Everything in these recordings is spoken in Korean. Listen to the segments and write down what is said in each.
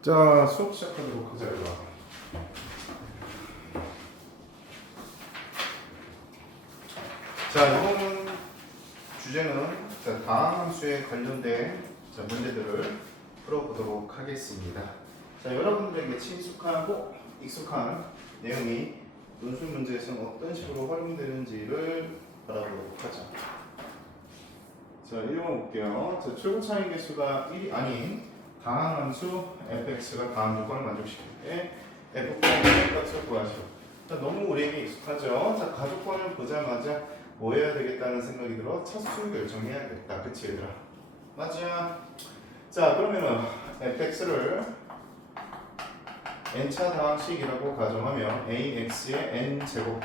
자, 수업 시작하도록 하자, 얘들아. 자, 이번 주제는 다항함수에 관련된 문제들을 풀어보도록 하겠습니다. 자, 여러분들에게 친숙하고 익숙한 내용이 논술 문제에서는 어떤 식으로 활용되는지를 알아보도록 하자. 자, 1번 볼게요. 자, 최고 차이 개수가 1이 아닌 다항함수 fx가 다음 조건을 만족시킬 때 f'의 값을 구하시오. 자, 너무 우리에게 익숙하죠? 자, 가족관을 보자마자 뭐 해야 되겠다는 생각이 들어? 차수 결정해야겠다. 그치, 얘들아? 맞아. 자, 그러면은 fx를 n차 다항식이라고 가정하면 ax의 n제곱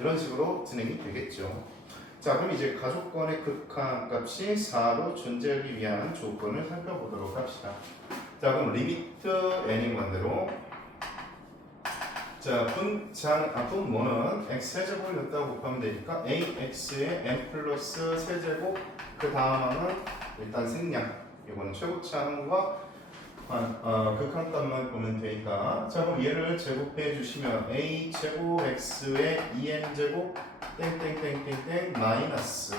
이런 식으로 진행이 되겠죠. 자, 그럼 이제 가족권의 극한값이 4로 존재하기 위한 조건을 살펴보도록 합시다. 자, 그럼 리미트 n인 관대로 자, 분모는 x 세제곱을 넣었다고 곱하면 되니까 ax의 n 플러스 세제곱 그 다음은 일단 생략 이거는 최고차항과 극한값만 보면 되니까 자, 그럼 얘를 제곱해 주시면 a 제곱 x의 2n제곱 땡땡땡땡땡 마이너스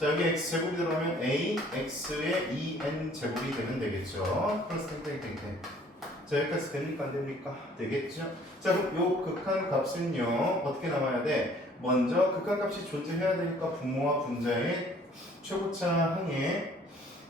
자, 여기 x 제곱이 들어오면 a x의 2n 제곱이 되면 되겠죠. 플러스 땡땡땡땡 자, 여기까지 됩니까? 안 됩니까? 되겠죠? 자, 그럼 요 극한 값은요 어떻게 나와야 돼? 먼저 극한 값이 존재해야 되니까 분모와 분자의 최고차 항의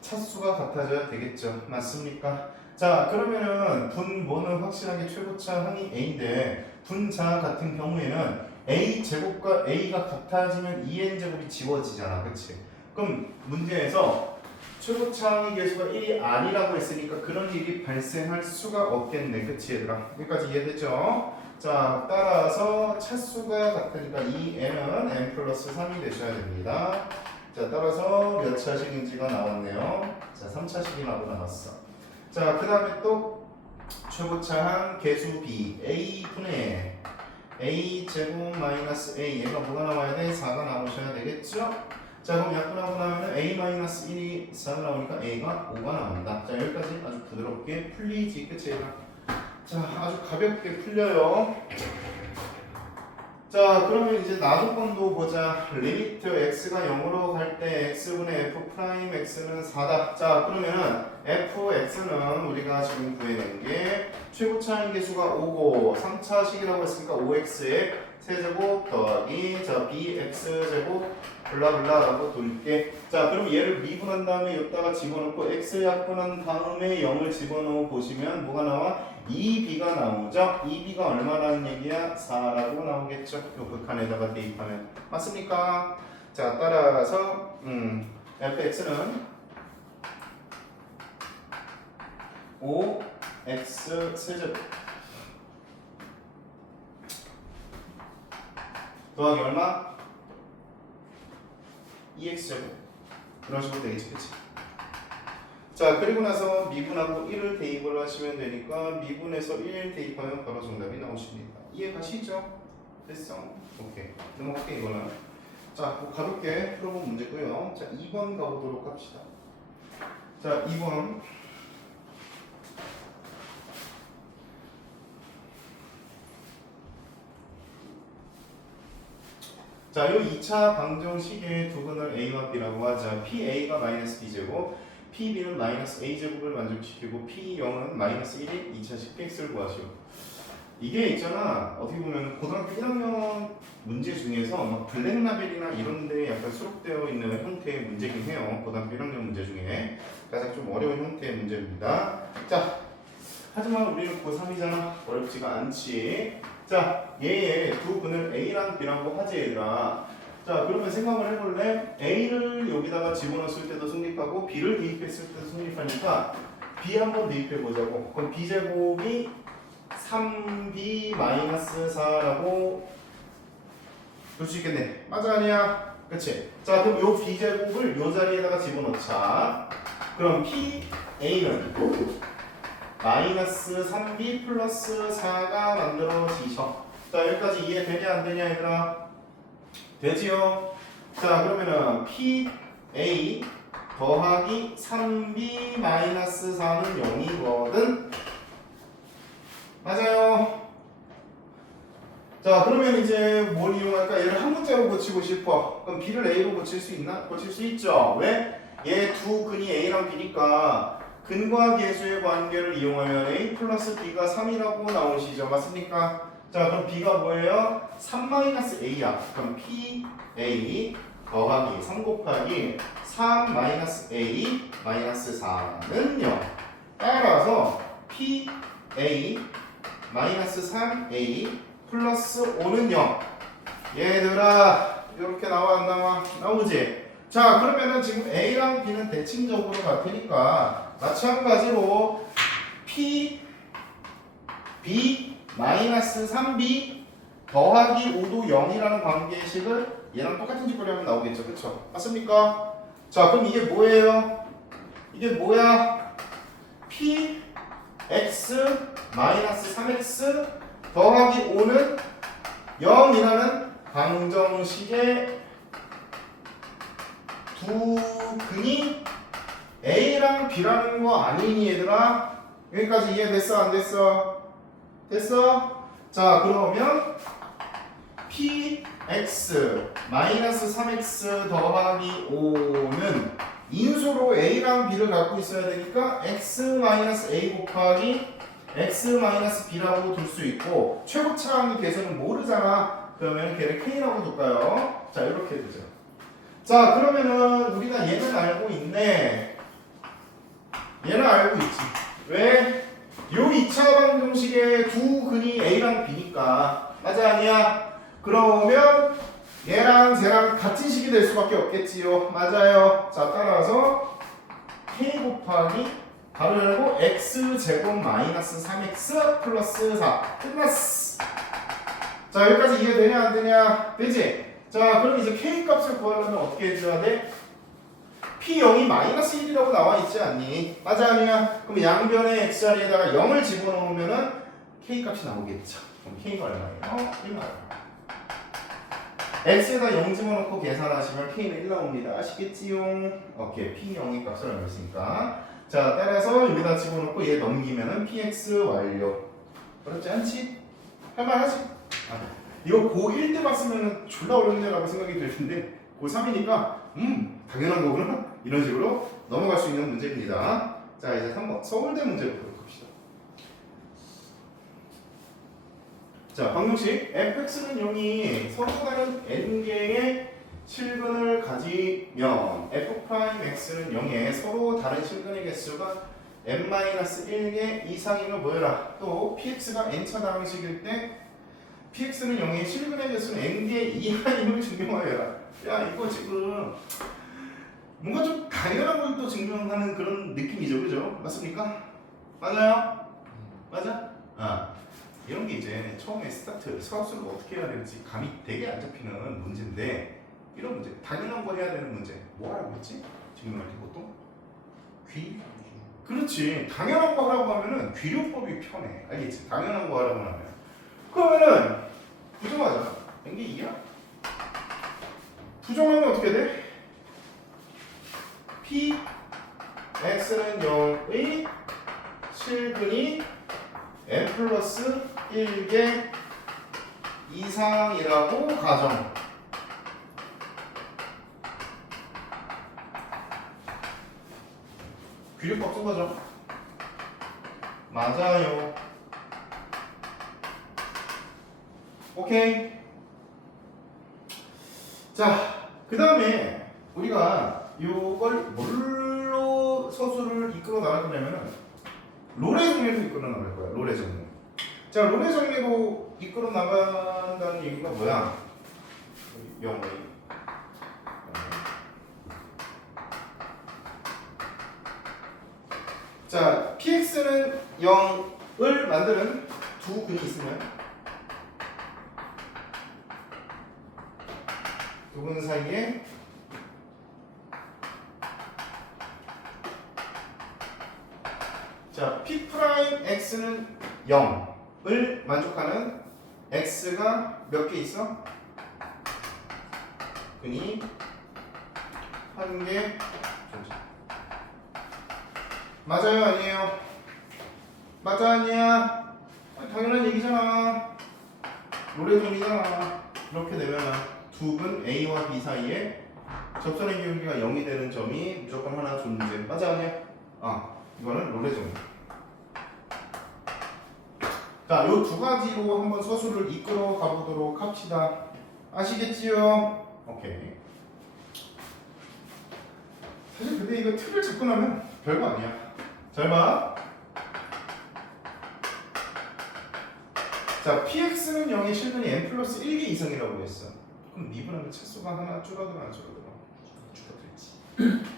차수가 같아져야 되겠죠. 맞습니까? 자, 그러면은 분모는 확실하게 최고차 항이 a인데 분자 같은 경우에는 a 제곱과 a가 같아지면 2n 제곱이 지워지잖아. 그치? 그럼 문제에서 최고차항의 개수가 1이 아니라고 했으니까 그런 일이 발생할 수가 없겠네. 그치, 얘들아? 여기까지 이해되죠? 자, 따라서 차수가 같으니까 이 n은 n 플러스 3이 되셔야 됩니다. 자, 따라서 몇 차식인지가 나왔네요. 자, 3차식이 나왔어. 자, 그 다음에 또 최고차항 개수 b a분의 a 제곱 마이너스 a 얘가 뭐가 나와야 돼? 4가 나오셔야 되겠죠? 자, 그럼 약분하고 나면 a 마이너스 1이 4가 나오니까 a가 5가 나온다. 자, 여기까지 아주 부드럽게 풀리지. 그치? 자, 아주 가볍게 풀려요. 자, 그러면 이제 나조건도 보자. 리미트 x가 0으로 갈 때 x분의 f 프라임 x는 4다. 자, 그러면은 fx는 우리가 지금 구해낸 게 최고차항 개수가 5고 3차식이라고 했으니까 5x의 세제곱 더하기 자 bx제곱 블라블라라고 돌게. 자, 그럼 얘를 미분한 다음에 여기다가 집어넣고 x 약분한 다음에 0을 집어넣어 보시면 뭐가 나와? 2b가 나오죠? 2b가 얼마라는 얘기야? 4라고 나오겠죠? 요 극한에다가 대입하면. 맞습니까? 자, 따라서 fx는 5x 세제곱 더하기 얼마? 2x제곱 그런 식으로 되겠지. 그치? 자, 그리고 나서 미분하고 1을 대입을 하시면 되니까 미분에서 1 대입하면 바로 정답이 나오십니다. 이해 가시죠? 됐어? 오케이. 넘어갈게 이거는. 자, 가볍게 풀어본 문제고요. 자, 2번 가보도록 합시다. 자, 2번. 자, 이 2차 방정식의 두근을 a와 b라고 하자. pa가 마이너스 b제곱, pb는 마이너스 a제곱을 만족시키고 p0은 마이너스 1인 2차식 px를 구하시오. 이게 있잖아. 어떻게 보면 고등학교 1학년 문제 중에서 막 블랙라벨이나 이런 데 약간 수록되어 있는 형태의 문제긴 해요. 고등학교 1학년 문제 중에 가장 좀 어려운 형태의 문제입니다. 자, 하지만 우리는 고3이잖아. 어렵지가 않지. 자, 얘의 두 근을 A랑 B라고 하지, 얘들아. 자, 그러면 생각을 해볼래? A를 여기다가 집어넣었을 때도 성립하고 B를 대입했을 때도 성립하니까 B 한번 대입해보자고. 그럼 B제곱이 3B-4라고 볼 수 있겠네. 맞아, 아니야? 그치? 자, 그럼 요 B제곱을 요 자리에다가 집어넣자. 그럼 PA는 마이너스 3b 플러스 4가 만들어지죠. 자, 여기까지 이해되냐 안 되냐 얘들아? 되지요? 자, 그러면은 PA 더하기 3b 마이너스 4는 0이거든. 맞아요. 자, 그러면 이제 뭘 이용할까? 얘를 한 문자로 고치고 싶어. 그럼 b를 a로 고칠 수 있나? 고칠 수 있죠. 왜? 얘 두 근이 a랑 b니까 근과 계수의 관계를 이용하면 a 플러스 b가 3이라고 나오시죠. 맞습니까? 자, 그럼 b가 뭐예요? 3 마이너스 a야. 그럼 p a 더하기 3 곱하기 3 마이너스 a 마이너스 4는 0. 따라서 p a 마이너스 3a 플러스 5는 0. 얘들아, 이렇게 나와 안 나와? 나오지? 자, 그러면은 지금 a랑 b는 대칭적으로 같으니까 마찬가지로 p b 마이너스 3b 더하기 5도 0이라는 관계식을 얘랑 똑같은 짓거리 하면 나오겠죠. 그쵸? 맞습니까? 자, 그럼 이게 뭐예요? 이게 뭐야? p x 마이너스 3x 더하기 5는 0이라는 방정식의 두 근이 A랑 B라는 거 아니니 얘들아? 여기까지 이해됐어? 안 됐어? 됐어? 자, 그러면 px 마이너스 3x 더하기 5는 인수로 A랑 B를 갖고 있어야 되니까 x 마이너스 A 곱하기 x 마이너스 b라고 둘 수 있고 최고차항의 계수는 모르잖아. 그러면 걔를 k라고 둘까요? 자, 이렇게 두죠. 자, 그러면은 우리가 얘는 알고 있네. 얘는 알고 있지. 왜? 요 2차 방정식의 두 근이 a랑 b니까. 맞아, 아니야? 그러면 얘랑 쟤랑 같은 식이 될 수밖에 없겠지요. 맞아요. 자, 따라서 k 곱하기 바로 열고 x제곱 마이너스 3x 플러스 4 끝났어. 자, 여기까지 이해되냐 안 되냐? 되지? 자, 그럼 이제 k 값을 구하려면 어떻게 해줘야 돼? p0이 마이너스 1이라고 나와 있지 않니? 맞아, 아니야? 그럼 양변의 x자리에다가 0을 집어넣으면은 k 값이 나오겠죠. 그럼 k가 얼마예요? 1 x에다 0 집어넣고 계산하시면 k는 1 나옵니다. 아시겠지요? 오케이, p0의 값을 알았으니까. 자, 따라서 여기다 집어넣고 얘 넘기면은 px 완료. 그렇지 않지? 할만하지? 아, 이거 고1 때 봤으면 졸라 어렵네라고 생각이 들 텐데 고3이니까 당연한 거구나 이런 식으로 넘어갈 수 있는 문제입니다. 자, 이제 3번 서울대 문제로 봅시다. 자, 방정식 fx는 0이 서로 다른 n개의 실근을 가지면 f'x는 0에 서로 다른 실근의 개수가 n-1개 이상이면 뭐여라? 또 px가 n차 방식일 때 px는 0의 실근의 개수는 n개 이하임을 증명하여라. 야, 이거 지금 뭔가 좀 당연한 걸 또 증명하는 그런 느낌이죠, 그죠? 맞습니까? 맞아요? 맞아? 아, 이런 게 이제 처음에 스타트 서술을 어떻게 해야 될지 감이 되게 안 잡히는 문제인데 이런 문제, 당연한 거 해야 되는 문제 뭐라고 했지? 증명할 때 보통? 귀? 그렇지, 당연한 거 하라고 하면은 귀료법이 편해. 알겠지? 당연한 거 하라고 하면 그러면은 부정하자. n개 2야? 부정하면 어떻게 돼? p x는 0의 실근이 n 플러스 1개 이상이라고 가정. 귀류법 쓴 거죠. 맞아요. 오케이. 자, 그 다음에 우리가 이걸 뭘로 서술을 이끌어 나갈 거냐면은 롤의 정리로 이끌어 나갈 거야. 롤의 정리. 자, 롤의 정리로 이끌어 나간다는 얘기가 뭐야? 영어에. 자, px는 0을 만드는 두 근이 있으면 두 근 사이에 자, p'x는 0을 만족하는 x가 몇 개 있어? 근이 한 개, 맞아요, 아니에요? 맞아, 아니야? 당연한 얘기잖아. 노래점이잖아. 이렇게 되면 두근 A와 B 사이에 접선의 기울기가 0이 되는 점이 무조건 하나 존재. 맞아, 아니야? 이거는 노래점이야. 자, 요 두 가지로 한번 서술을 이끌어 가보도록 합시다. 아시겠지요? 오케이. 사실 근데 이거 틀을 잡고 나면 별거 아니야. 잘 봐. 자, px는 0의 실근이 n 플러스 1개 이상이라고 했어. 그럼 미분하면 차수가 하나 줄어들어 안 줄어들어? 줄어들지.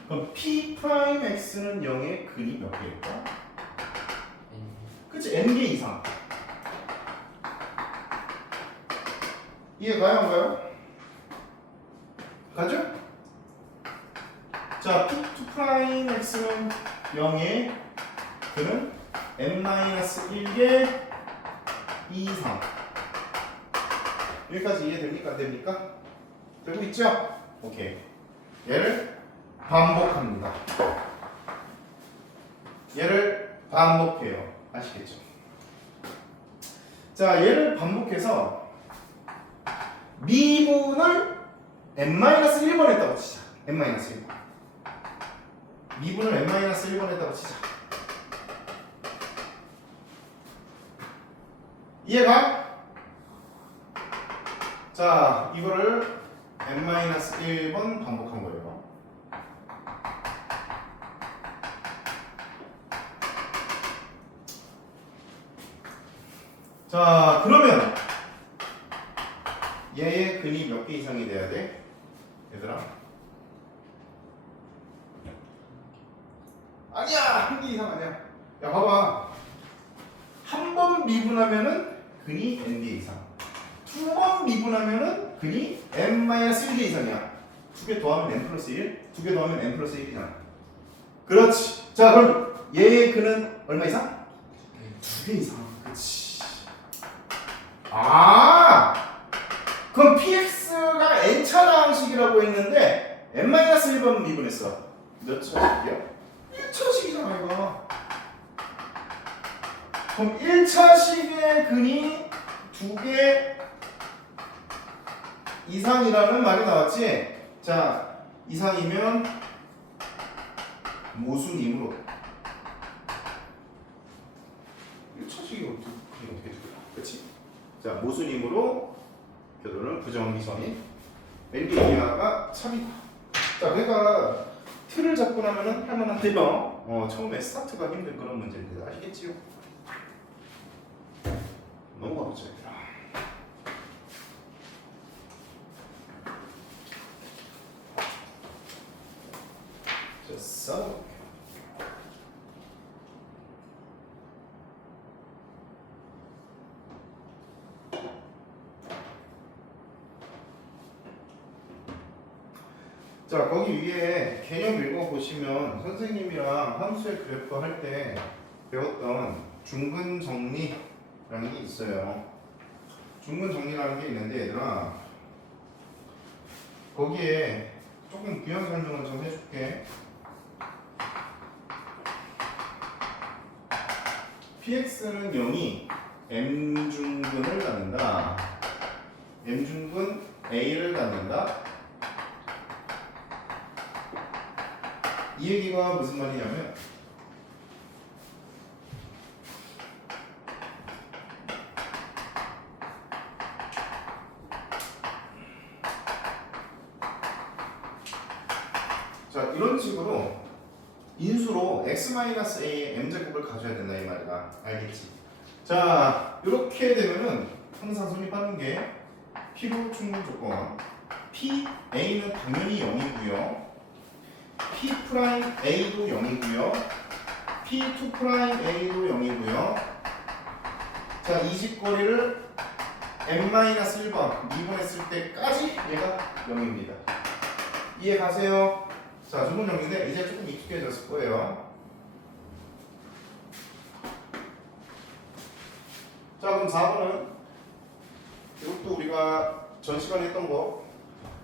그럼 p 프라임 x는 0의 근이 몇 개일까? 그치, n개 이상. 이해 가요, 안 가요? 가죠? 자, p2 프라임 x는 0의 그는 n-1개 이상. 여기까지 이해됩니까? 안 됩니까? 되고 있죠? 오케이. 얘를 반복합니다. 얘를 반복해요. 아시겠죠? 자, 얘를 반복해서 미분을 n-1번 했다고 치자. n-1번. 미분을 n-1번 했다고 치자. 이해가? 자, 이거를 n-1번 반복한 거예요. 자, 그러면 얘의 근이 몇 개 이상이 돼야 돼? 얘들아? 아니야! 한 개 이상 아니야. 야, 봐봐. 한 번 미분하면은 근이 n개 이상. 두 번 미분하면은 근이 n-1개 이상이야. 두 개 더하면 n 플러스 1, 두 개 더하면 n 플러스 1이잖아. 그렇지. 자, 그럼 얘의 근은 얼마 이상? 두 개 이상. 그렇지. 그럼 px가 n차 방식이라고 했는데 n-1번 미분했어. 몇 차식이야? 1차식이잖아 이거. 그럼 1차식의 근이 2개 이상이라는 말이 나왔지? 자, 이상이면 모순이므로 1차식이 어떻게 되냐? 그렇지? 자, 모순이므로 교도는 부정미선인 n개 이하가 참이다. 자, 그러니까 틀을 잡고 나면은 할만한데요. 처음에 스타트가 힘든 그런 문제입니다. 아시겠지요? 넘어가 보자, 얘들아. 됐어. 자, 거기 위에 개념 읽어보시면 선생님이랑 함수의 그래프 할 때 배웠던 중근 정리라는 게 있어요. 중근 정리라는 게 있는데 얘들아, 거기에 조금 부연 설명을 좀 해줄게. px는 0이 m중근을 갖는다. m중근 a를 갖는다. 이 얘기가 무슨 말이냐면 자, 이런 식으로 인수로 x-a의 m제곱을 가져야 된다 이 말이다. 알겠지? 자, 이렇게 되면은 항상 손이 빠른 게 P로 충분 조건 P, A는 당연히 0이고요. P 프라임 A도 0이고요. P2 프라임 A도 0이고요. 자, 이 직거리를 n-1번 미분했을 때까지 얘가 0입니다. 이해 가세요? 자, 중근 정리인데 이제 조금 익숙해졌을 거예요. 자, 그럼 4번은 이것도 우리가 전 시간에 했던 거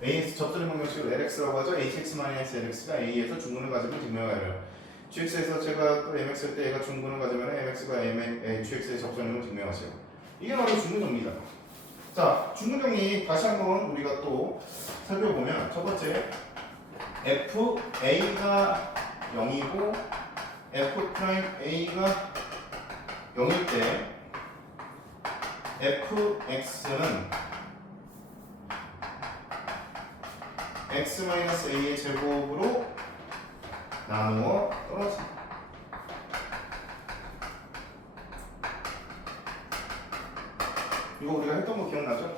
A에서 접선의 방정식을 LX라고 하죠. hx-lx가 A에서 중근을 가지면 증명하여요. gx에서 제가 또 mx일 때 얘가 중근을 가지면 mx가 gx의 접선임을 증명하세요. 이게 바로 중근정리다. 자, 중근정리 다시 한번 우리가 또 살펴보면 첫 번째 fa가 0이고 f'a가 0일 때 fx는 x-a의 제곱으로 나누어 떨어진다. 이거 우리가 했던 거 기억나죠?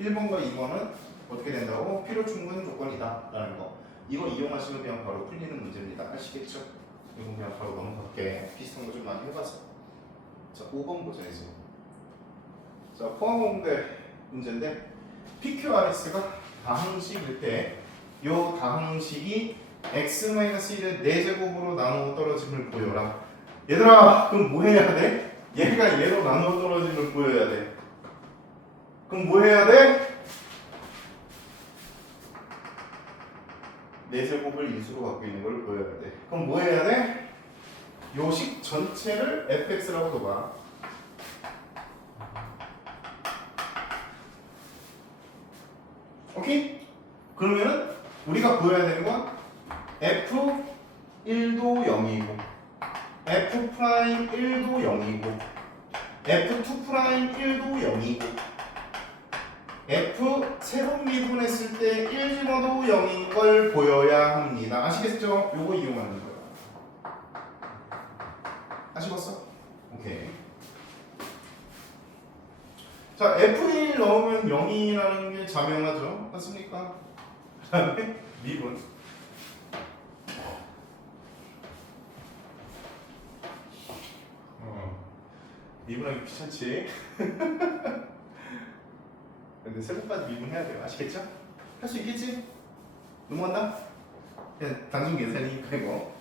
1번과 2번은 어떻게 된다고? 필요 충분 조건이다 라는 거. 이거 이용하시면 그냥 바로 풀리는 문제입니다. 아시겠죠? 이거 그냥 바로 넘어갈게. 비슷한 거 좀 많이 해봐서. 자, 5번 보자 이제. 자, 포항공대 문제인데 PQRS가 다항식일 때 이 다항식이 x-1의 4제곱으로 나누어 떨어짐을 보여라. 얘들아, 그럼 뭐 해야 돼? 얘가 얘로 나누어 떨어짐을 보여야 돼. 그럼 뭐 해야 돼? 4제곱을 인수로 갖고 있는 걸 보여야 돼. 그럼 뭐 해야 돼? 요 식 전체를 fx라고 둬봐. 오케이? 그러면은 우리가 보여야 되는 건 f1도 0이고 f'1도 0이고 f2'1도 0이고 f 세번 미분했을 때 1집어도 0인 걸 보여야 합니다. 아시겠죠? 요거 이용하는 거야. 아시겠어? 오케이. 자, f1 넣으면 0이라는 게 자명하죠? 맞습니까? 그 다음에 미분. 미분하기 귀찮지? 근데 세번까지 미분해야 돼요. 아시겠죠? 할 수 있겠지? 넘어간다? 그냥 단순 계산이니까 이거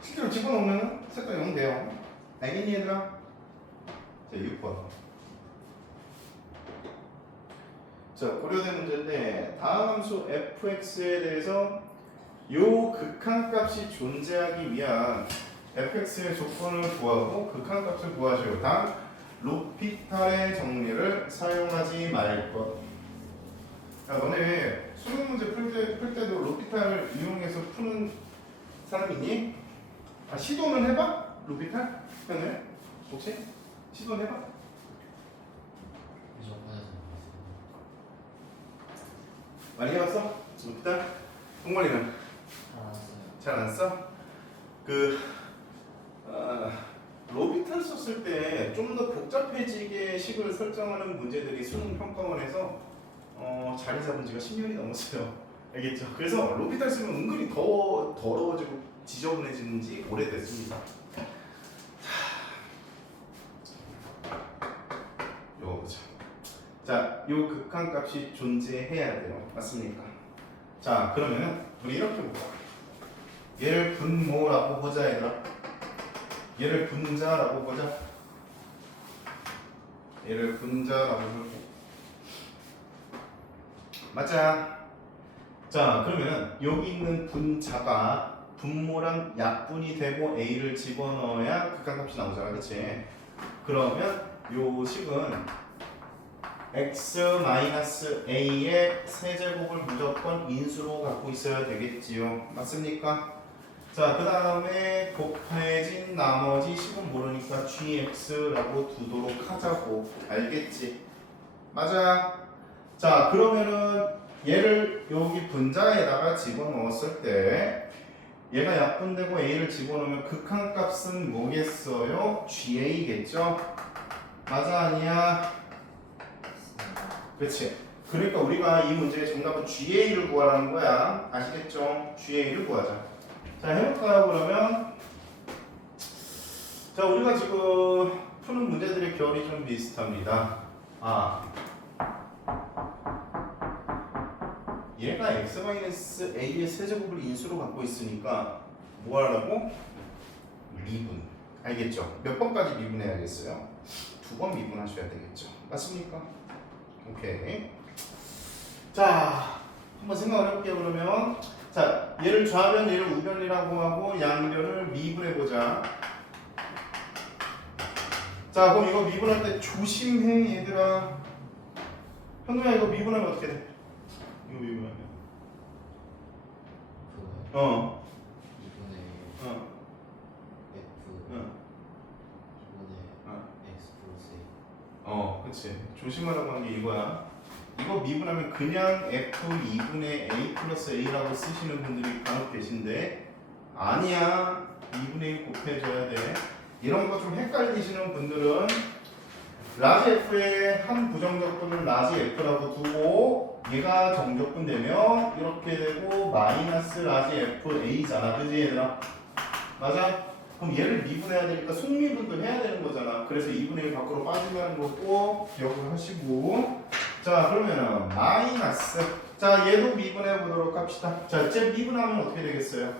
실제로 집어넣으면 색깔 0 돼요. 알겠니 얘들아? 자, 6번. 자, 고려된 문제인데 다음 함수 fx에 대해서 요 극한값이 존재하기 위한 fx의 조건을 구하고 극한값을 구하시오. 단 로피탈의 정리를 사용하지 말 것. 야, 너네 수능 문제 풀 때도 로피탈을 이용해서 푸는 사람 있니? 아, 시도는 해봐? 로피탈? 현우 혹시? 시도는 해봐? 많이 해봤어? 로피탈? 동건이는? 잘 안 써? 로피탈 썼을 때 좀 더 복잡해지게 식을 설정하는 문제들이 수능 평가원에서 자리 잡은 지가 10년이 넘었어요. 알겠죠? 그래서 로피탈 쓰면 은근히 더 더러워지고 지저분해지는 지 오래됐습니다. 요거 보자. 자, 요 극한값이 존재해야 돼요. 맞습니까? 자, 그러면은 우리 이렇게 보자. 얘를 분모라고 보자, 얘들아. 얘를 분자라고 보자. 얘를 분자라고 볼게. 맞자? 자, 그러면은 여기 있는 분자가 분모랑 약분이 되고 a를 집어넣어야 극한값이 나오잖아, 그치? 그러면 요 식은 x-a의 세제곱을 무조건 인수로 갖고 있어야 되겠지요. 맞습니까? 자, 그 다음에 곱해진 나머지 식은 모르니까 gx라고 두도록 하자고. 알겠지? 맞아? 자, 그러면은 얘를 여기 분자에다가 집어넣었을 때 얘가 약분되고 a를 집어넣으면 극한값은 뭐겠어요? ga겠죠? 맞아, 아니야? 그렇지. 그러니까 우리가 이 문제의 정답은 ga를 구하라는 거야. 아시겠죠? ga를 구하자. 자, 해볼까요? 그러면 자, 우리가 지금 푸는 문제들의 결이 좀 비슷합니다. 얘가 x-a의 세제곱을 인수로 갖고 있으니까 뭐 하라고? 미분. 알겠죠? 몇 번까지 미분해야겠어요? 2번 미분하셔야 되겠죠? 맞습니까? 오케이. 자, 한번 생각을 해볼게요. 그러면 자, 얘를 좌변, 얘를 우변이라고 하고 양변을 미분해보자. 자, 그럼 이거 미분할 때 조심해 얘들아. 현우야 이거 미분하면 어떻게 돼? 이거 미분하면 그거요? 어. 2분의 어. F 어. 2분의 어. X 플러스 그치. 조심하라고 한 게 이거야. 이거 미분하면 그냥 F 2분의 A 플러스 A라고 쓰시는 분들이 간혹 계신데 아니야. 2분의 1 곱해줘야 돼. 이런 거 좀 헷갈리시는 분들은 라지 F의 한 부정적분을 라지 F라고 두고 얘가 정적분 되면 이렇게 되고 마이너스 라지 F A잖아. 그지 얘들아? 맞아? 그럼 얘를 미분해야 되니까 속미분도 해야 되는 거잖아. 그래서 2분의 1 밖으로 빠지는 거고 기억을 하시고 자 그러면은 마이너스 자 얘도 미분해 보도록 합시다. 자 이제 미분하면 어떻게 되겠어요?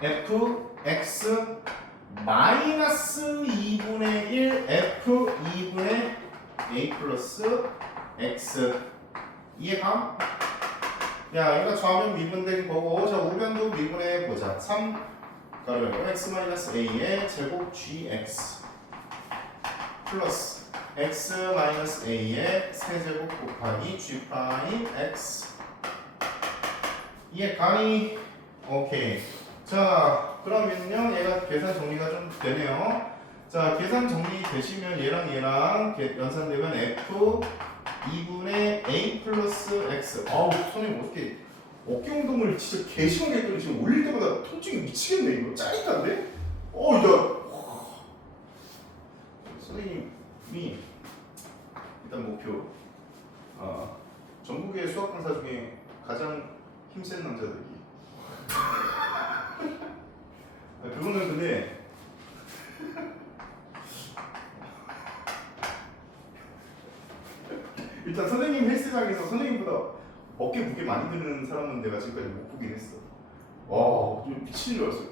f x 마이너스 2분의 1 f 2분의 a 플러스 x 이해감? 야 얘가 좌변 미분된 거고 자 우변도 미분해 보자. 3 그러면 x-a의 제곱 gx 플러스 x-a의 세제곱 곱하기 g 프라임 x 이해 가니? 오케이. 자 그러면요 얘가 계산 정리가 좀 되네요. 자 계산 정리 되시면 얘랑 연산되면 f 2분의 a 플러스 x 아우 선생님 어떻게 어깨 운동을 진짜 개심하게 했더니 지금 올릴 때마다 통증이 미치겠네. 이거 짜릿한데? 야 선생님이 일단 목표 전국의 수학 강사 중에 가장 힘센 남자들이 그거는 근데 일단 선생님 헬스장에서 선생님보다 어깨 무게 많이 드는 사람은 내가 지금까지 못 보긴 했어. 좀 미친 줄 알았어요.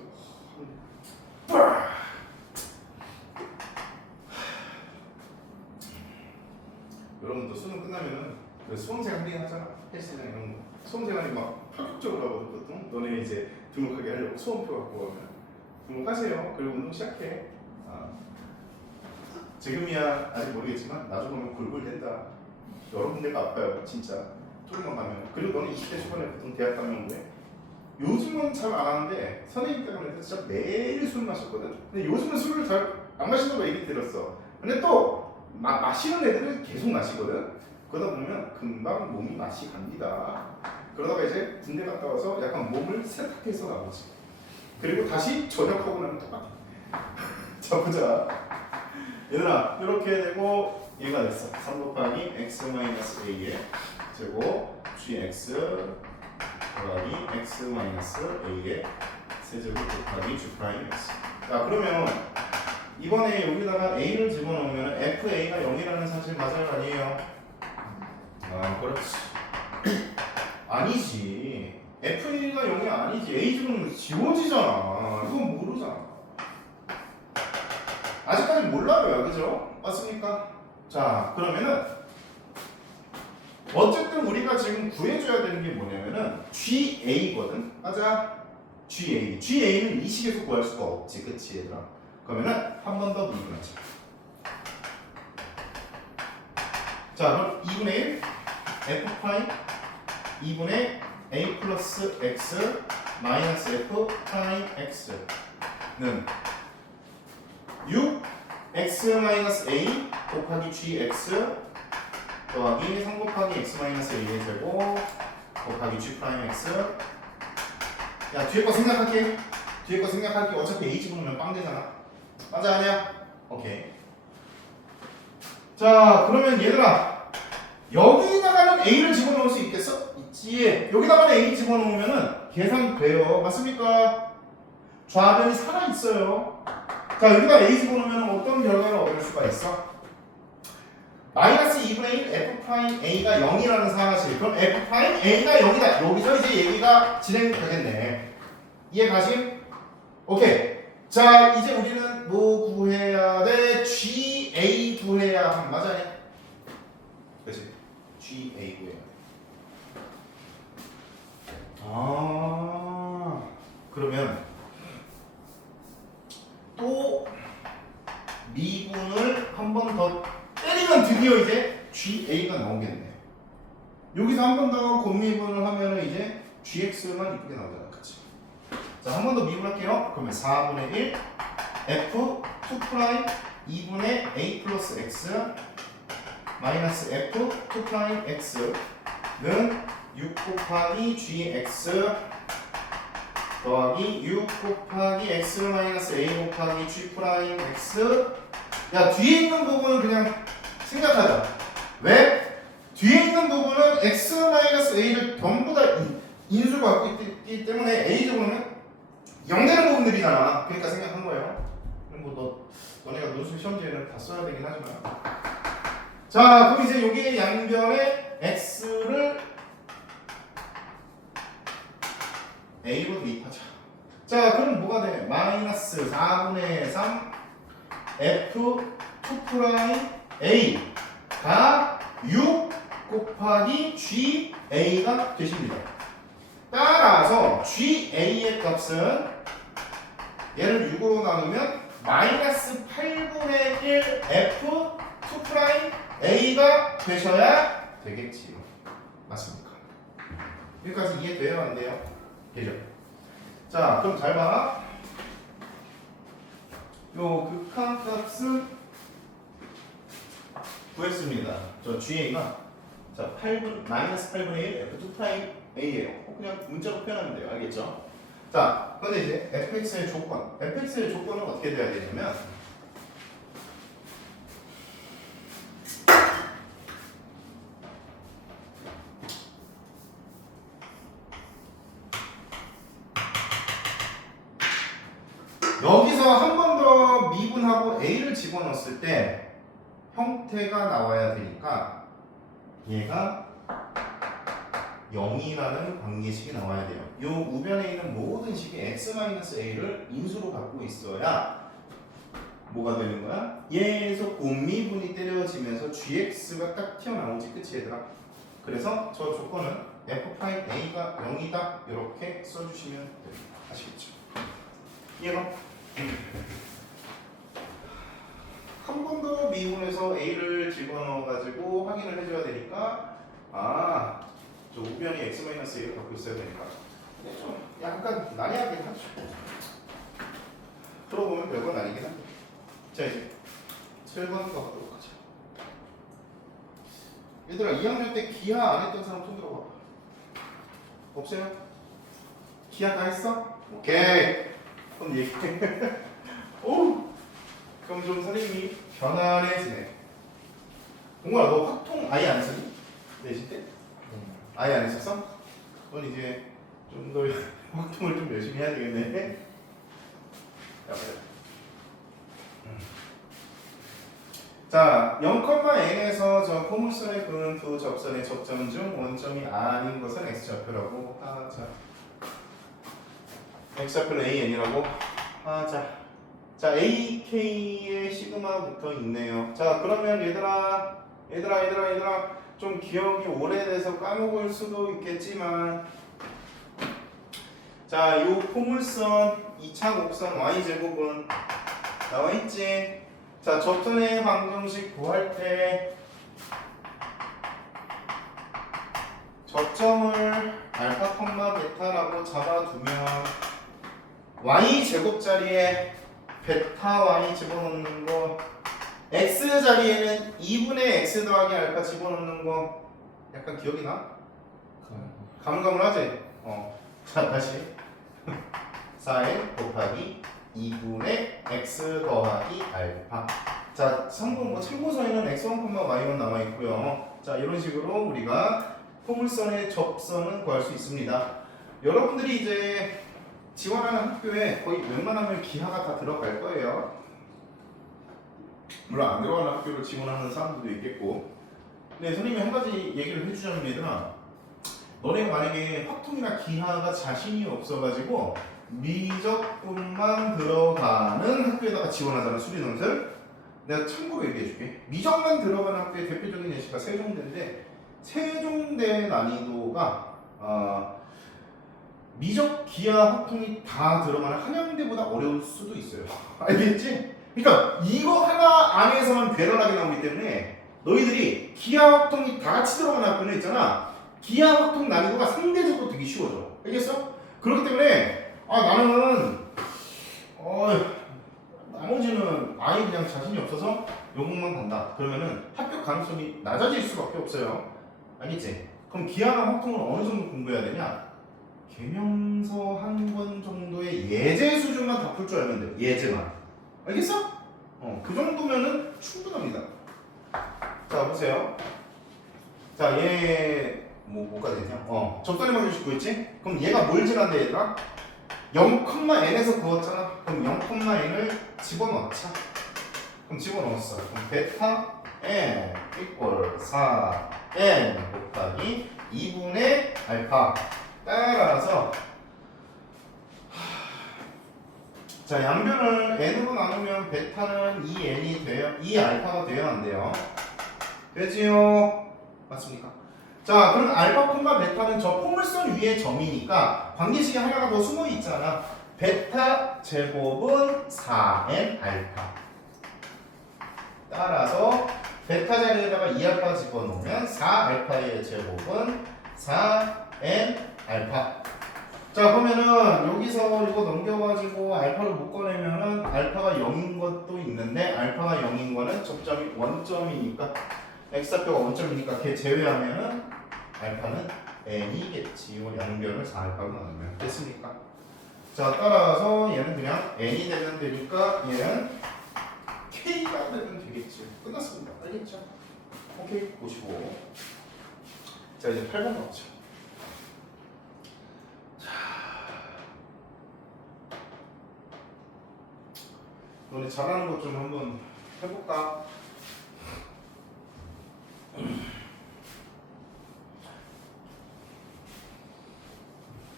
여러분도 수능 끝나면은 그 수험생 한개 하잖아. 헬스장 이런 거. 수험생활이 막 파격적으로 하거든. 너네 이제 등록하게 하려고 수험표 갖고 가면 등록하세요. 그리고 운동 시작해. 지금이야 아직 모르겠지만 나중에 보면 골골 된다. 여러분들도 아파요 진짜. 조금만 가면. 그리고 너는 20대 초반에 보통 대학 가면 왜? 요즘은 잘 안 하는데 선생님 때문에 진짜 매일 술 마셨거든. 근데 요즘은 술을 잘 안 마신다고 얘기 들었어. 근데 또 마시는 애들은 계속 마시거든. 그러다 보면 금방 몸이 맛이 갑니다. 그러다가 이제 군대 갔다 와서 약간 몸을 세탁해서 나오지. 그리고 다시 전역하고 나면 똑같아. 자 보자. 얘들아 이렇게 되고 얘가 됐어. 3 곱하기 x-a의 제곱 gx 곱하기 x-a의 세제곱 곱하기 g 프라임 x. 자 그러면 이번에 여기다가 a를 집어넣으면 fa가 0이라는 사실 맞아요 아니에요? 그렇지. 아니지. fa가 0이 아니지. a 집어넣으면 지워지잖아. 이건 모르잖아. 아직까지 몰라요, 그죠? 맞습니까? 자, 그러면은 어쨌든 우리가 지금 구해줘야 되는 게 뭐냐면은 GA거든. 맞아? GA는 이 식에서 구할 수가 없지, 그치 얘들아? 그러면은 한 번 더 미분하자. 자, 그럼 2분의 1 F 프라임 2분의 A 플러스 X 마이너스 F 프라임 X는 6 x 마이너스 a 곱하기 gx 더하기 3 곱하기 x 마이너스 a의 제곱 곱하기 g 프라임 x. 야 뒤에 거 생각할게. 뒤에 거 생각할게. 어차피 a 집어넣으면 빵 되잖아. 맞아 아니야? 오케이. 자 그러면 얘들아 여기다가는 a를 집어넣을 수 있겠어? 있지. 여기다가는 a 집어넣으면은 계산돼요. 맞습니까? 좌변이 살아있어요. 자 여기다 a 집어넣으면 어떤 결과를 얻을 수가 있어? 마이너스 2분의 1 f 프라임 a가 0이라는 사실. 그럼 f 프라임 a가 0이다. 여기서 이제 얘기가 진행되겠네. 이해 가심? 오케이. 자 이제 우리는 뭐 구해야 돼? GA 구해야 함. 맞아요? 그치? GA 구해야 돼. 미분을 한 번 더 때리면 드디어 이제 GA가 나오겠네. 여기서 한 번 더 곱미분을 하면은 이제 GX만 이쁘게 나오잖아. 그치? 자, 한 번 더 미분할게요. 그러면 4분의 1 F 2' 2분의 A 플러스 X 마이너스 F 2' X는 6 곱하기 GX 더하기 6 곱하기 X 마이너스 A 곱하기 G 프라임 X. 야, 뒤에 있는 부분은 그냥 생각하자. 왜? 뒤에 있는 부분은 X 마이너스 A를 전부 다 인수로 갖고 있기 때문에 A 제곱은 0 되는 부분들이잖아. 그러니까 생각한 거예요. 뭐 너네가 논술 시험지에는 다 써야 되긴 하지만. 자, 그럼 이제 여기 양변에 X를 A로 대입하자. 자, 그럼 뭐가 돼? 마이너스 4분의 3 F 2' A가 6 곱하기 GA가 되십니다. 따라서 GA의 값은 얘를 6으로 나누면 마이너스 8분의 1 F 2' A가 되셔야 되겠지요. 맞습니까? 여기까지 이해돼요? 안 돼요? 되죠? 자, 그럼 잘 봐. 요 극한값은 구했습니다. 저 GA가 자 8분 마이너스 8분의 1 F2' A예요. 그냥 문자로 표현하면 돼요. 알겠죠? 자, 근데 이제 fx의 조건, fx의 조건은 어떻게 돼야 되냐면 여기서 한 번 더 미분하고 a를 집어넣었을 때 형태가 나와야 되니까 얘가 0이라는 관계식이 나와야 돼요. 이 우변에 있는 모든 식이 x-a를 인수로 갖고 있어야 뭐가 되는 거야? 얘에서 곱미분이 때려지면서 gx가 딱 튀어나오지. 그치 얘들아? 그래서 저 조건은 f'a가 0이다 이렇게 써주시면 됩니다. 아시겠죠? 이해가? 한 번 더 미분해서 a를 집어넣어가지고 확인을 해줘야 되니까 저 우변이 x-a를 갖고 있어야 되니까 근데 좀 약간 난해하긴 하죠. 들어보면 별건 아니긴 한데. 자, 이제 7번 가보도록 하자. 얘들아 2학년 때 기하 안 했던 사람 손 들어봐. 없어요? 기하 다 했어? 오케이. 그럼 얘기해. 오! 그럼 좀 선생님이 편안해지네. 동건아 너 확통 아예 안 했었니? 내신 때? 아예 안 했었어? 넌 이제 좀 더 확통을 좀 열심히 해야 되겠네. 자, 0,n에서 저 포물선에 그는 두 접선의 접점 중 원점이 아닌 것은 x좌표라고 하자. x좌표는 an이라고 하자. 자, ak의 시그마 붙어 있네요. 자, 그러면 얘들아 좀 기억이 오래돼서 까먹을 수도 있겠지만 자, 요 포물선 2차 곡선 y제곱은 나와있지. 자, 접선의 방정식 구할 때 접점을 알파, 베타라고 잡아두면 y제곱 자리에 베타 y 집어넣는 거, x 자리에는 2분의 x 더하기 알파 집어넣는 거 약간 기억이 나? 가물가물하지? 자, 다시 4n 곱하기 2분의 x 더하기 알파. 자, 참고서에는 x1, y1 나와 있고요. 자, 이런 식으로 우리가 포물선의 접선은 구할 수 있습니다. 여러분들이 이제 지원하는 학교에 거의 웬만하면 기하가 다 들어갈 거예요. 물론 안 들어가는 학교를 지원하는 사람들도 있겠고. 근데 선생님이 한 가지 얘기를 해주자면 얘들아, 너네가 만약에 확통이나 기하가 자신이 없어가지고 미적분만 들어가는 학교에다가 지원하잖아, 수리논술. 내가 참고로 얘기해줄게. 미적만 들어가는 학교의 대표적인 예시가 세종대인데, 세종대 난이도가 미적, 기하, 확통이 다 들어가는 한양대보다 어려울 수도 있어요. 알겠지? 그러니까 이거 하나 안에서만 괴랄하게 나오기 때문에 너희들이 기하 확통이 다 같이 들어간 학교는 있잖아. 기하 확통 난이도가 상대적으로 되게 쉬워져. 알겠어? 그렇기 때문에 나는 나머지는 아예 그냥 자신이 없어서 요것만 간다. 그러면은 합격 가능성이 낮아질 수밖에 없어요. 알겠지? 그럼 기하나 확통을 어느 정도 공부해야 되냐? 개명서 한 권 정도의 예제 수준만 다 풀 줄 알면 돼. 예제만. 알겠어? 그 정도면은 충분합니다. 자, 보세요. 자, 얘 뭐가 되냐? 접선해만 주시고 있지? 그럼 얘가 뭘 지난데 얘들아? 0,n에서 그었잖아. 그럼 0,n을 집어넣자. 그럼 집어넣었어. 그럼 베타 n equal 4n 곱하기 2분의 알파. 따라서 자, 양변을 n으로 나누면 베타는 2n이 돼요. 2알파가 돼야 안 돼요. 되지요? 맞습니까? 자, 그럼 알파콘과 베타는 저 포물선 위의 점이니까 관계식이 하나가 더 숨어 있잖아. 베타 제곱은 4n 알파. 따라서 베타 자리에다가 2알파 집어넣으면 4알파의 제곱은 4n 알파. 자, 그러면은 여기서 이거 넘겨가지고 알파를 묶어내면은 알파가 0인 것도 있는데 알파가 0인 거는 접점이 원점이니까 x좌표가 원점이니까 걔 제외하면은 알파는 n이겠지요. 양변을 4알파로 나누면 됐습니까? 자, 따라서 얘는 그냥 n이 되면 되니까 얘는 k가 되면 되겠지. 끝났습니다. 알겠죠? 오케이, 보시고. 자, 이제 8번 가보자. 너네 잘하는 것 좀 한번 해볼까?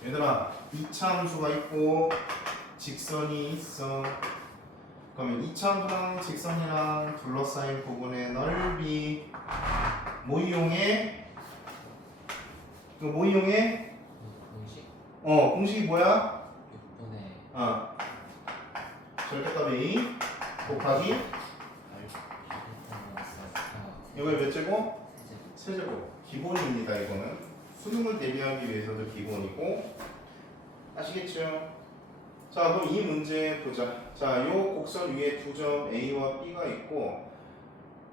얘들아, 2차 함수가 있고 직선이 있어. 그러면 2차 함수랑 직선이랑 둘러싸인 부분의 넓이 뭐 이용해? 뭐 이용해? 공식 공식이 뭐야? 6분의 절대값이 곱하기 이걸 몇 제곱? 세제곱. 기본입니다. 이거는 수능을 대비하기 위해서도 기본이고 아시겠죠? 자, 그럼 이 문제 보자. 자, 요 곡선 위에 두 점 A와 B가 있고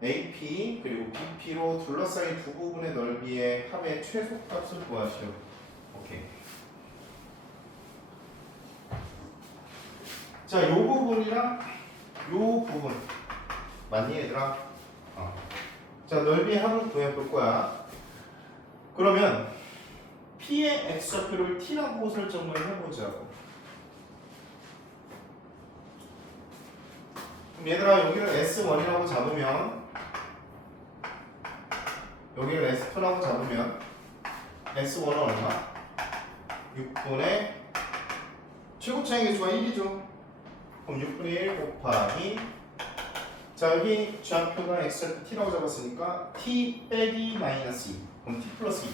AP 그리고 BP로 둘러싸인 두 부분의 넓이의 합의 최소값을 구하시오. 오케이. 자, 요 부분이랑 요 부분 맞니 얘들아? 자, 넓이 합을 구해볼 거야. 그러면 P의 x좌표를 T라고 설정을 해보자고. 그럼 얘들아, 여기를 S1이라고 잡으면 여기를 S2라고 잡으면 S1은 얼마? 6분의 최고 차이 개수가 1이죠. 그럼 6분의 1 곱하기 자, 여기 좌표가 x좌표 t라고 잡았으니까 t 빼기 마이너스 2 그럼 t 플러스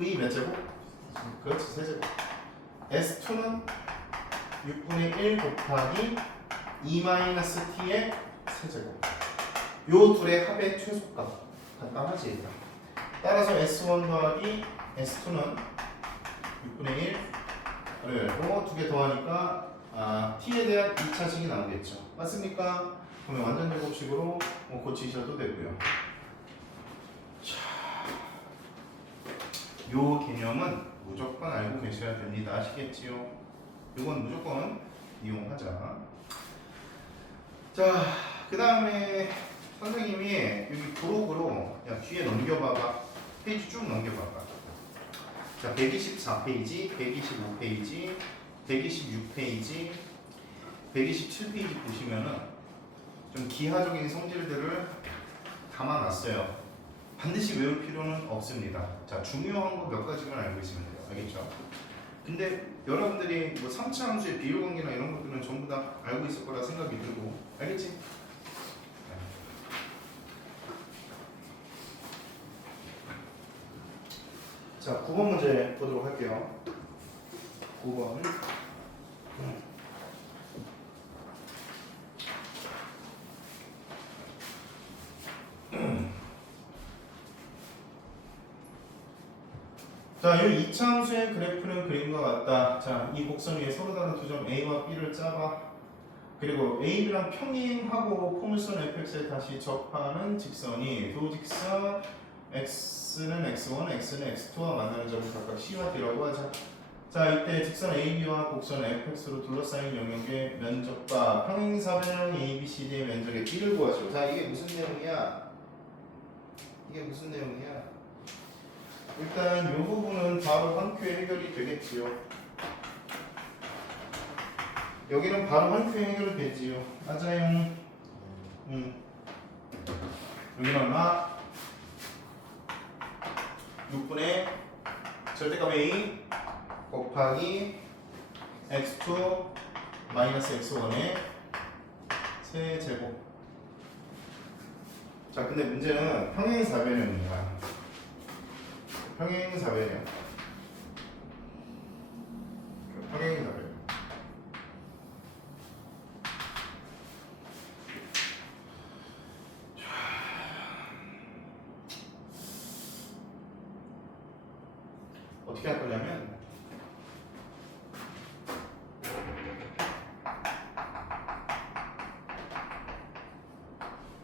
2의 몇 제곱? 그렇지, 세제곱. S2는 6분의 1 곱하기 2 마이너스 t의 세제곱. 요 둘의 합의 최소값 간단하지 얘들아. 따라서 S1 더하기 S2는 6분의 1을 두 개 더하니까 t에 대한 2차식이 나오겠죠. 맞습니까? 그러면 완전 제곱식으로 고치셔도 되고요. 자, 요 개념은 무조건 알고 계셔야 됩니다. 아시겠지요? 이건 무조건 이용하자. 자, 그 다음에 선생님이 여기 부록으로 야, 뒤에 넘겨봐봐. 페이지 쭉 넘겨봐봐. 자, 124페이지, 125페이지, 126페이지, 127페이지 보시면은 좀 기하적인 성질들을 담아놨어요. 반드시 외울 필요는 없습니다. 자, 중요한 거 몇 가지만 알고 있으면 돼요. 알겠죠? 근데 여러분들이 뭐 3차 함수의 비율관계나 이런 것들은 전부 다 알고 있을 거라 생각이 들고, 알겠지? 자, 9번 문제 보도록 할게요. 9번. 자, 이 이차함수의 그래프는 그림과 같다. 자, 이 곡선 위에 서로 다른 두 점 A와 B를 짜봐. 그리고 A, B랑 평행하고 포물선 fx에 다시 접하는 직선이 두 직선 x는 x1, x는 x2와 만나는 점을 각각 C와 D라고 하자. 자, 이때 직선 AB와 곡선 fx로 둘러싸인 영역의 면적과 평행사변형 ABCD의 면적의 B를 구하죠. 자, 이게 무슨 내용이야? 이게 무슨 내용이야? 일단 이 부분은 바로 한 큐에 해결이 되겠지요. 여기는 바로 한 큐에 해결이 되지요. 맞아요. 여기는 얼마? 6분의 절대값 A 곱하기 x2 마이너스 x1의 세제곱. 자, 근데 문제는 평행사변형이야. 평행사변형. 평행사변형. 어떻게 할 거냐면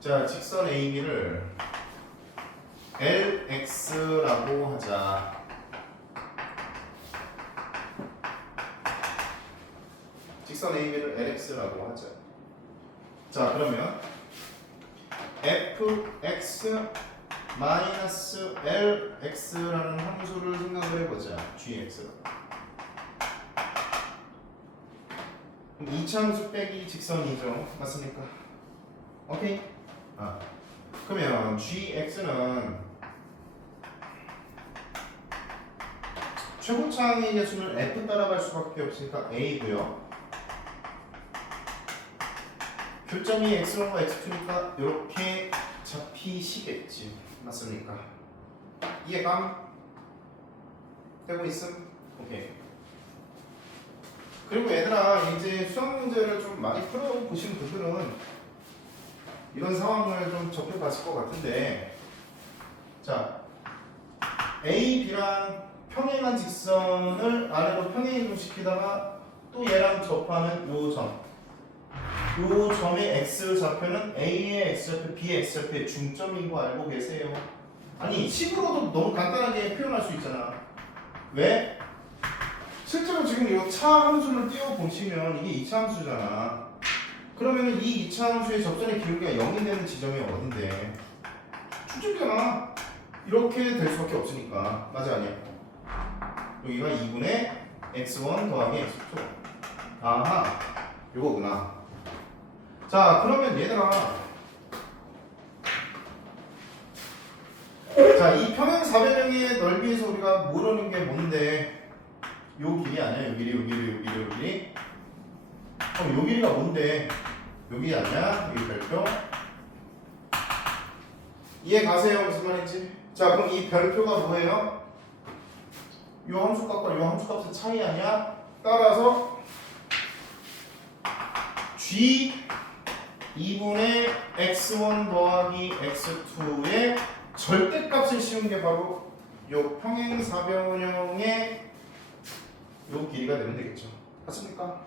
자, 직선 AB를 LX라고 하자. 직선 AB를 LX라고 하자. 자, 그러면 fx 마이너스 LX라는 함수를 생각을 해보자. gx로. 그럼 이차함수 빼기 직선이죠. 맞습니까? 오케이? 그러면 gx는 최고차항의 개수는 f 따라갈 수밖에 없으니까 a고요. 교점이 x1과 x2니까 이렇게 잡히시겠지. 맞습니까? 이해감? 되고 있음? 오케이. 그리고 얘들아, 이제 수학 문제를 좀 많이 풀어보신 분들은 이런 상황을 좀 접해봤을 것 같은데, 자, A, B랑 평행한 직선을 아래로 평행 이동시키다가 또 얘랑 접하는 요 점, 요 점의 x 좌표는 A의 x좌표, B의 x좌표의 중점인 거 알고 계세요? 아니, 식으로도 너무 간단하게 표현할 수 있잖아. 왜? 실제로 지금 이 차 함수를 띄워보시면 이게 2차 함수잖아. 그러면 이 2차 함수의 접선의 기울기가 0이 되는 지점이 어딘데? 축적이잖아. 이렇게 될 수밖에 없으니까. 맞아, 아니야? 여기가 2분의 x1 더하기 x2. 아하, 요거구나. 자, 그러면 얘들아, 자, 이 평행사변형의 넓이에서 우리가 모르는 게 뭔데? 요 길이 아니야? 요 길이, 요 길이, 요 길이, 요 길이? 그럼 요 길이가 뭔데? 요 길이 아니야? 여기 별표? 이해 가세요? 무슨 말인지? 자, 그럼 이 별표가 뭐예요? 요 함수값과 요 함수값의 차이 아니야? 따라서 g 2분의 x1 더하기 x2의 절대값을 씌운 게 바로 요 평행사변형의 요 길이가 되면 되겠죠. 맞습니까?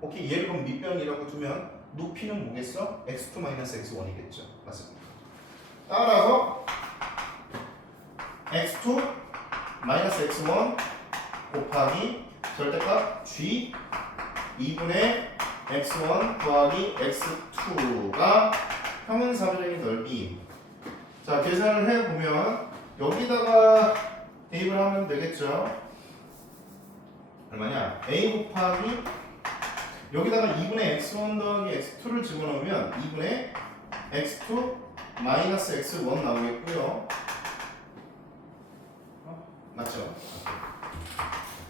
오케이, 얘를 그럼 밑변이라고 두면 높이는 뭐겠어? x2-x1이겠죠. 맞습니까? 따라서 x2-x1 곱하기 절대값 g 2분의 x1 더하기 x2가 평행사변형의 넓이. 자, 계산을 해보면 여기다가 대입을 하면 되겠죠. 얼마냐? a 곱하기 여기다가 2분의 x1 더하기 x2를 집어넣으면 2분의 x2 마이너스 x1 나오겠고요. 맞죠?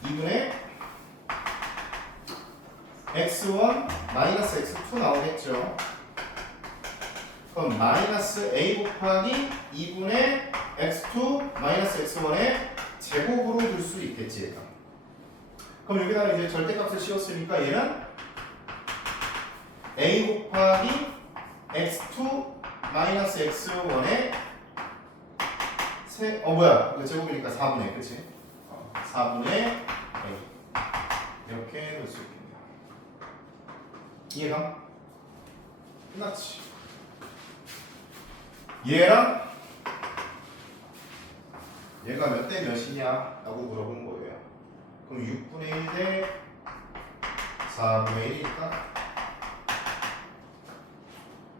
2분의 x1 마이너스 x2 나오겠죠. 그럼 마이너스 a 곱하기 2분의 x2 마이너스 x1의 제곱으로 줄 수 있겠지. 그럼 여기다가 이제 절대값을 씌웠으니까 얘는 a 곱하기 x2 마이너스 x1의 뭐야 이거 제곱이니까 4분의 그치? 4분의 A 이렇게 놓을 수 있겠네요. 이해가? 끝났지. 얘랑 얘가 몇 대 몇이냐 라고 물어본 거예요. 그럼 6분의 1 대 4분의 1이니까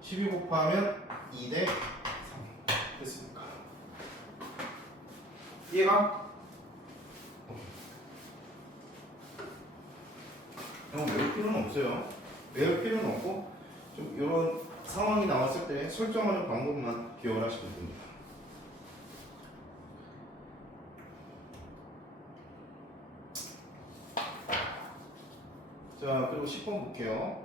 12 곱하면 2 대 3 됐습니까? 이해가? 이거 외울 필요는 없어요. 외울 필요는 없고 좀 이런 상황이 나왔을 때 설정하는 방법만 기억을 하시면 됩니다. 자, 그리고 10번 볼게요.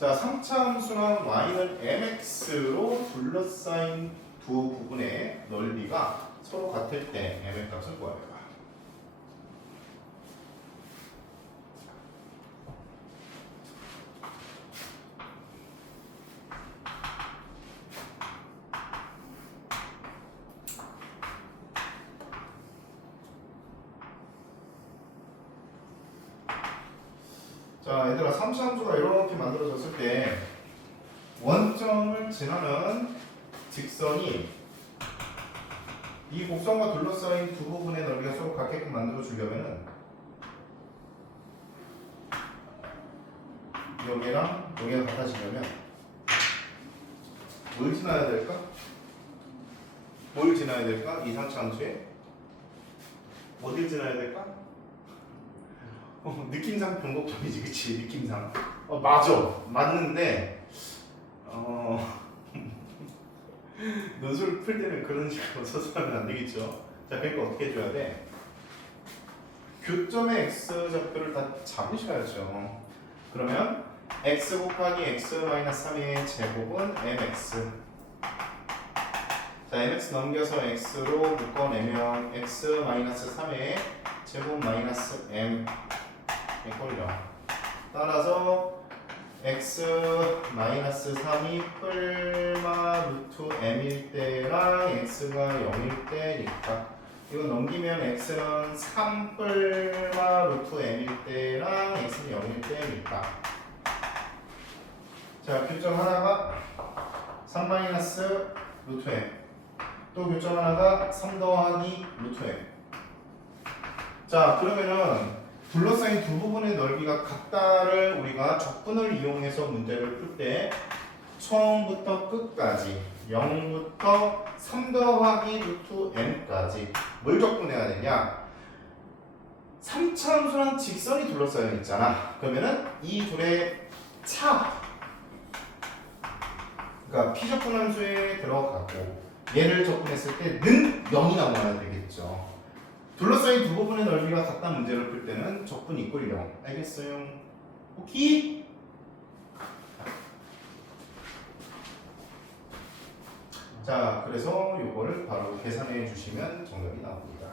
자, 3차 함수랑 y는 mx로 둘러싸인 두 부분의 넓이가 서로 같을 때 m의 값을 구하래요. 자, 얘들아, 3차 함수가 이렇게 만들어졌을 때 원점을 지나는 직선이 이 곡선과 둘러싸인 두 부분의 넓이가 서로 같게끔 만들어 주려면은 여기랑 여기가 같아지려면 뭘 지나야 될까? 뭘 지나야 될까? 이 3차 함수에 어딜 지나야 될까? 느낌상 변곡점이지, 그치? 느낌상. 맞아. 맞는데, 논술 풀 때는 그런 식으로 써서 하면 안 되겠죠. 자, 그러니까 어떻게 해줘야 돼? 교점의 x좌표를 다 잡으셔야죠. 그러면 x 곱하기 x-3의 제곱은 mx. 자, mx 넘겨서 x로 묶어내면 x-3의 제곱 마이너스 m 걸려. 따라서 x-3이 뿔마 루트 m일 때랑 x가 0일 때니까 이거 넘기면 x는 3 뿔마 루트 m일 때랑 x는 0일 때니까 자, 교점 하나가 3 마이너스 루트 m 또 교점 하나가 3 더하기 루트 m. 자, 그러면은 둘러싸인 두 부분의 넓이가 같다를 우리가 적분을 이용해서 문제를 풀 때 처음부터 끝까지 0부터 3 더하기 루트 n까지 뭘 적분해야 되냐? 3차 함수랑 직선이 둘러싸여 있잖아. 그러면은 이 둘의 차, 그러니까 피적분 함수에 들어가고 얘를 적분했을 때는 0이 나와야 되겠죠. 둘러싸인 두 부분의 넓이가 같다 문제를 풀 때는 적분 이꼴 0. 알겠어요? 오케이? 자, 그래서 요거를 바로 계산해 주시면 정답이 나옵니다.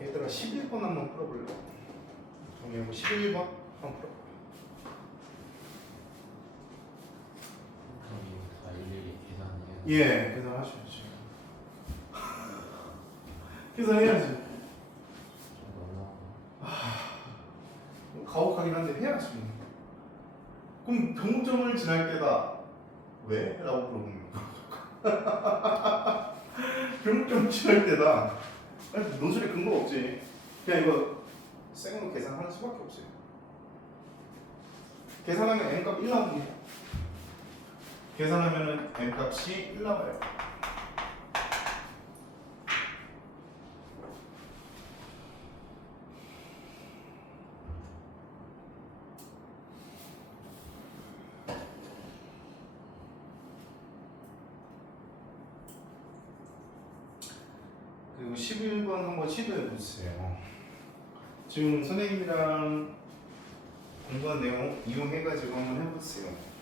얘들아 11번 한번 풀어볼래? 정리하고 11번 한번 풀어. 예, 계산하셔야지. 계산해야지. 가혹하긴 한데 해야지. 그럼 병점을 지날 때다 왜? 라고 물어보는 거야. 병점을 지날 때다. 논술에 근거 없지. 그냥 이거 생으로 계산하는 수밖에 없어요. 계산하면 n값 1 나옵니다. 계산하면은 n값이 1 나와요. 그리고 11번 한번 시도해 보세요. 지금 선생님이랑 공부한 내용 이용해가지고 한번 해보세요.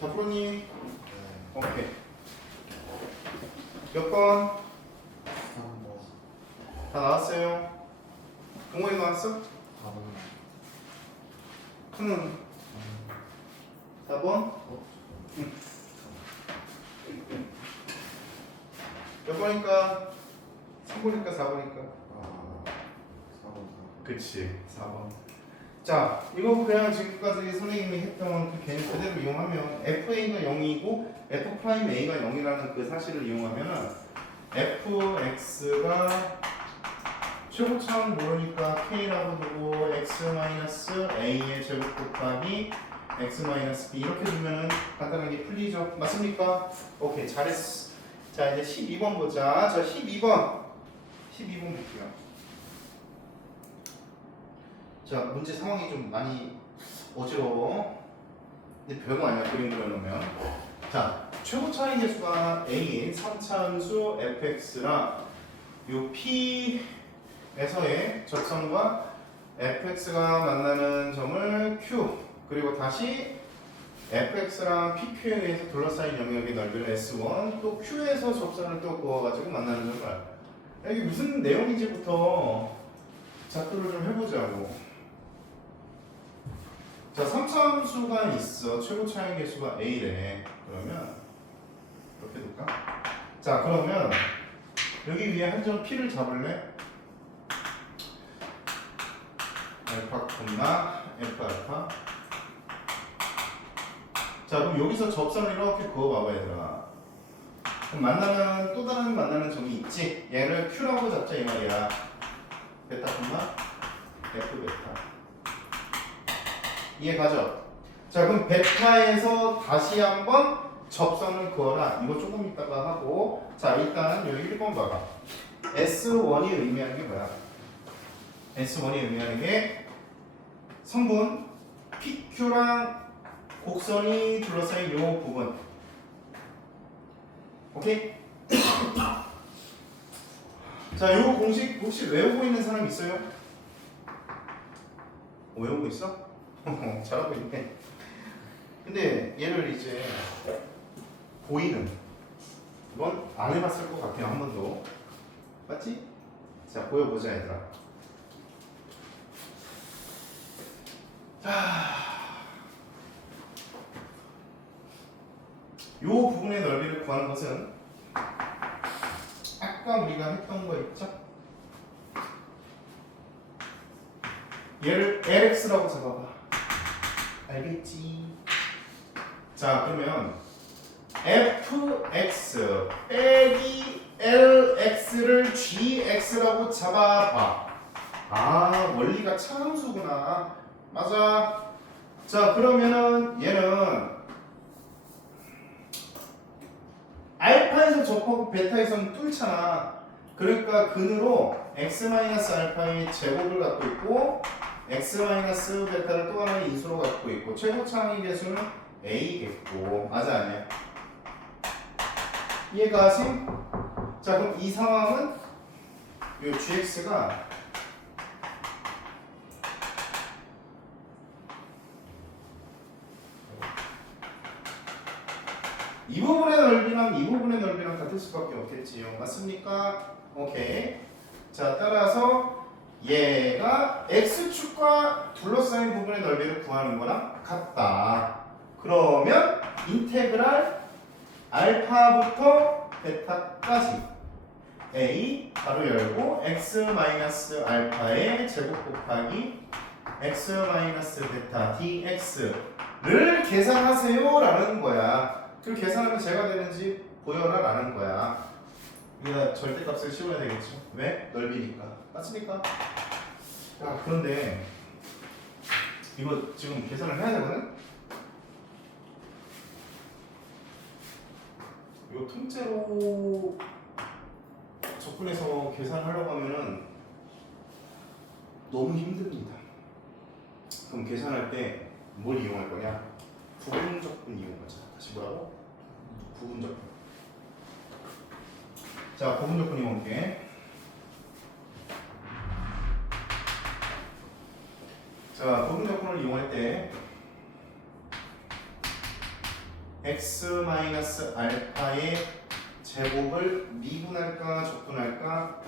다 풀었니? 네. 오케이. 몇 번? 3번. 다 나왔어요? 동호회 나왔어? 4번. 응. 4번? 몇 번일까? 3번일까 4번일까? 아, 4번. 그치 4번. 자 이거 그냥 지금까지 선생님이 했던 그 개념 그대로 이용하면 FA가 0이고 F'A가 0이라는 그 사실을 이용하면은 fx가 최고차는 모르니까 k라고 두고 x-a의 제곱 곱하기 x-b 이렇게 두면은 간단하게 풀리죠. 맞습니까? 오케이 잘했어. 자 이제 12번 보자. 자 12번 볼게요. 자 문제 상황이 좀 많이 어지러워. 근데 별거 아니야 그림 그려놓으면. 자 최고차의 개수가 a인 3차함수 fx랑 요 p에서의 접선과 fx가 만나는 점을 q 그리고 다시 fx랑 pq에 의해서 둘러싸인 영역의 넓이를 s1 또 q에서 접선을 또 그어가지고 만나는 점을 알아. 이게 무슨 내용인지부터 작도를 좀 해보자고. 자 3차함수가 있어. 최고차의 개수가 a래. 그러면 이렇게 둘까? 자 그러면 여기 위에 한 점 p를 잡을래? 알파, f 알파. 자 그럼 여기서 접선을 이렇게 그어봐봐 얘들아. 그럼 만나는 또 다른 만나는 점이 있지. 얘를 q라고 잡자 이 말이야. 베타, f 베타. 이해 가죠? 자 그럼 베타에서 다시 한번 접선을 그어라. 이거 조금 이따가 하고. 자 일단은 여기 1번 봐봐. S1이 의미하는 게 뭐야? S1이 의미하는 게 성분 PQ랑 곡선이 둘러싸인 요 부분. 오케이? 자 요 공식 혹시 외우고 있는 사람 있어요? 외우고 있어? 잘하고 있네. 근데 얘를 이제 보이는 이건 안 해봤을 것 같아요. 한 번도. 맞지? 자 보여보자 얘들아. 자, 요 부분의 넓이를 구하는 것은 아까 우리가 했던 거 있죠? 얘를 LX라고 잡아봐. 알겠지? 자 그러면 fx 빼기 lx를 gx라고 잡아봐. 아 원리가 차함수구나. 맞아. 자 그러면은 얘는 알파에서 접하고 베타에서는 뚫잖아. 그러니까 근으로 x-알파의 제곱을 갖고 있고 x-베타를 또 하나의 인수로 갖고 있고 최고차항의 개수는 a겠고. 맞아 아니야? 이해가 심? 자 그럼 이 상황은 요 gx가 이 부분의 넓이랑 이 부분의 넓이랑 같을 수밖에 없겠지요. 맞습니까? 오케이. 자 따라서 얘가 x축과 둘러싸인 부분의 넓이를 구하는 거랑 같다. 그러면 인테그랄 알파부터 베타까지 a 가로 열고 x-알파의 제곱 곱하기 x-베타 dx를 계산하세요 라는 거야. 그 계산하면 제가 되는지 보여라 라는 거야. 우리가 절대값을 씌워야 되겠죠. 왜? 넓이니까. 맞습니까? 야 그런데 이거 지금 계산을 해야 되거든? 이거 통째로 접근해서 계산하려고 하면은 너무 힘듭니다. 그럼 계산할 때 뭘 이용할 거냐? 부분적분 이용하자. 다시 뭐라고? 부분적분. 자, 부분적분 이용할게. 자, 부분적분을 이용할 때 x 마이너스 알파의 제곱을 미분할까 적분할까?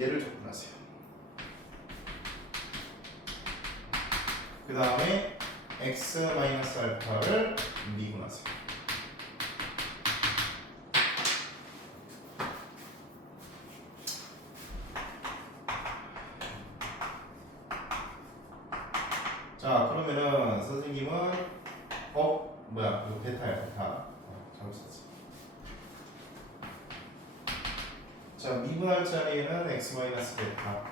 얘를 적분하세요. 그 다음에 x 마이너스 알파를 미분하세요. 자, 그러면은 선생님은 뭐야, 이거 베타야, 베타. 잘못 썼지. 자, 미분할 자리에는 x 마이너스 베타,